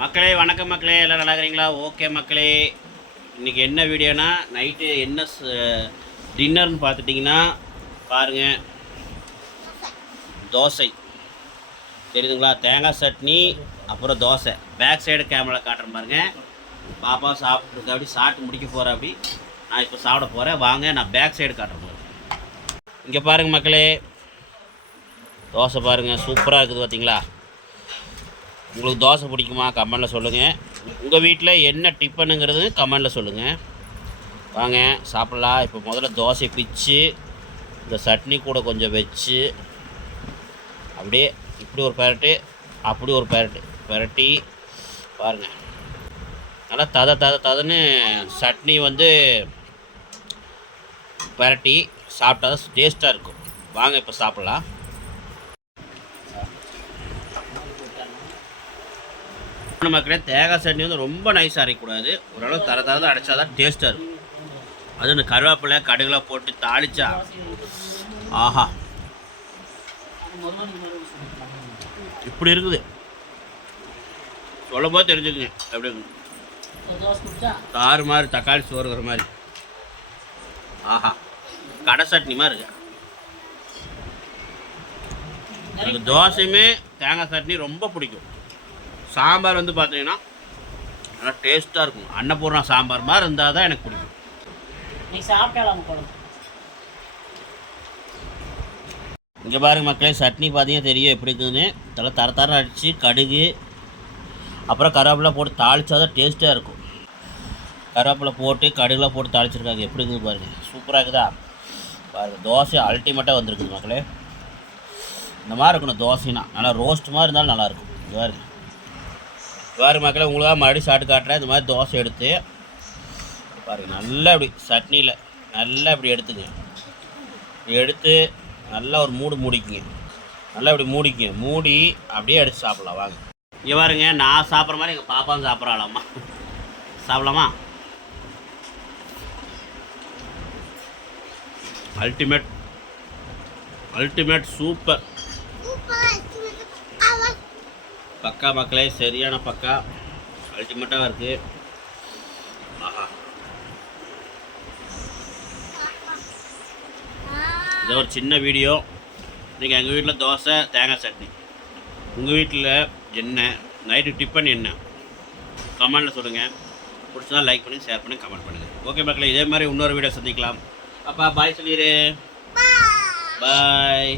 மக்களே வணக்கம் மக்களே. எல்லாம் நல்லா இருக்கிறீங்களா? ஓகே மக்களே. இன்றைக்கி என்ன வீடியோனா நைட்டு என்ன டின்னர்னு பார்த்துட்டிங்கன்னா பாருங்கள் தோசை. தெரியுதுங்களா? தேங்காய் சட்னி அப்புறம் தோசை. பேக் சைடு கேமரா காட்டுறேன் பாருங்க. பாப்பா சாப்பிட்டு அப்படி சாப்பிட்டு முடிக்க போகிற அப்படி. நான் இப்போ சாப்பிட போகிறேன் வாங்க நான் பேக் சைடு காட்டுறேன் பாருங்க. இங்கே பாருங்கள் மக்களே. தோசை பாருங்கள் சூப்பராக இருக்குது பார்த்தீங்களா உங்களுக்கு தோசை பிடிக்குமா? கமெண்டில் சொல்லுங்கள் உங்கள் வீட்டில் என்ன டிஃபனுங்கிறது கமெண்டில் சொல்லுங்கள் வாங்க சாப்பிட்லாம். இப்போ முதல்ல தோசை பிச்சு இந்த சட்னி கூட கொஞ்சம் வச்சு அப்படியே இப்படி ஒரு பெரட்டு அப்படி ஒரு பெரட்டு பரட்டி பாருங்கள் நல்லா தத தத ததன்னு சட்னி வந்து பரட்டி சாப்பிட்டா தான் டேஸ்ட்டாக இருக்கும். வாங்க இப்போ சாப்பிட்லாம். மக்களே தேங்காய் சட்னி வந்து ரொம்ப நைஸாக அரைக்கூடாது ஓரளவு தர தர அடைச்சா தான் டேஸ்ட்டாக இருக்கும். அது இந்த கருவேப்பிலை கடுகுலாம் போட்டு தாளிச்சா ஆஹா. இப்படி இருக்குது. சொல்லும் போது தெரிஞ்சுக்குங்க எப்படி தாறு மாதிரி தக்காளி சோறுங்கிற மாதிரி. ஆஹா. கடை சட்னி மாதிரி இருக்கு. எனக்கு தோசையுமே தேங்காய் சட்னி ரொம்ப பிடிக்கும். சாம்பார் வந்து பார்த்தீங்கன்னா நல்லா டேஸ்ட்டாக இருக்கும். அன்னபூர்ணா சாம்பார் மாதிரி இருந்தால் தான் எனக்கு பிடிக்கும். நீ சாப்பிட்டாலாம் குழம்பு? இங்கே பாருங்க மக்களே சட்னி பார்த்தீங்கன்னா தெரியும் எப்படி இருக்குதுன்னு. நல்லா தர தர அடித்து கடுகு அப்புறம் கருவேப்பிலை போட்டு தாளிச்சா தான் டேஸ்ட்டாக இருக்கும். கருவேப்பிலை போட்டு கடுகுலாம் போட்டு தாளிச்சிருக்காங்க. எப்படி இருக்குது பாருங்கள் சூப்பராக இருக்குதா? பாருங்கள் தோசை அல்டிமேட்டாக வந்திருக்குது மக்களே. இந்த மாதிரி இருக்கணும் தோசைனா நல்லா ரோஸ்ட் மாதிரி இருந்தாலும் நல்லாயிருக்கும் இது பாருங்க. வேறு மக்களை உங்களுக்காக மறுபடியும் சாப்பிட்டு காட்டுறேன். இந்த மாதிரி தோசை எடுத்து. பாருங்கள் நல்லா இப்படி சட்னியில் நல்லா இப்படி எடுத்துங்க. எடுத்து நல்லா ஒரு மூடு மூடிக்குங்க. நல்லா இப்படி மூடிக்குங்க. மூடி அப்படியே எடுத்து சாப்பிட்லாம். வாங்க. இங்கே பாருங்க நான் சாப்பிட்ற மாதிரி எங்கள் பாப்பாவும் சாப்பிட்றாளாம்மா. சாப்பிடலாமா? அல்டிமேட் அல்டிமேட் சூப்பர் பக்கா மக்களே சரியான பக்கா. அல்டிமேட்டாக இருக்குது ஆஹா. இது ஒரு சின்ன வீடியோ. இன்றைக்கி எங்கள் வீட்டில் தோசை தேங்காய் சட்னி. உங்கள் வீட்டில் என்ன? நைட்டு டிஃபன் என்ன? கமெண்டில் சொல்லுங்கள் பிடிச்சதா லைக் பண்ணி ஷேர் பண்ணி கமெண்ட் பண்ணுங்கள் ஓகே மக்களே இதே மாதிரி இன்னொரு வீடியோ சந்திக்கலாம். அப்பா பாய் சொல்லிடு. பாய்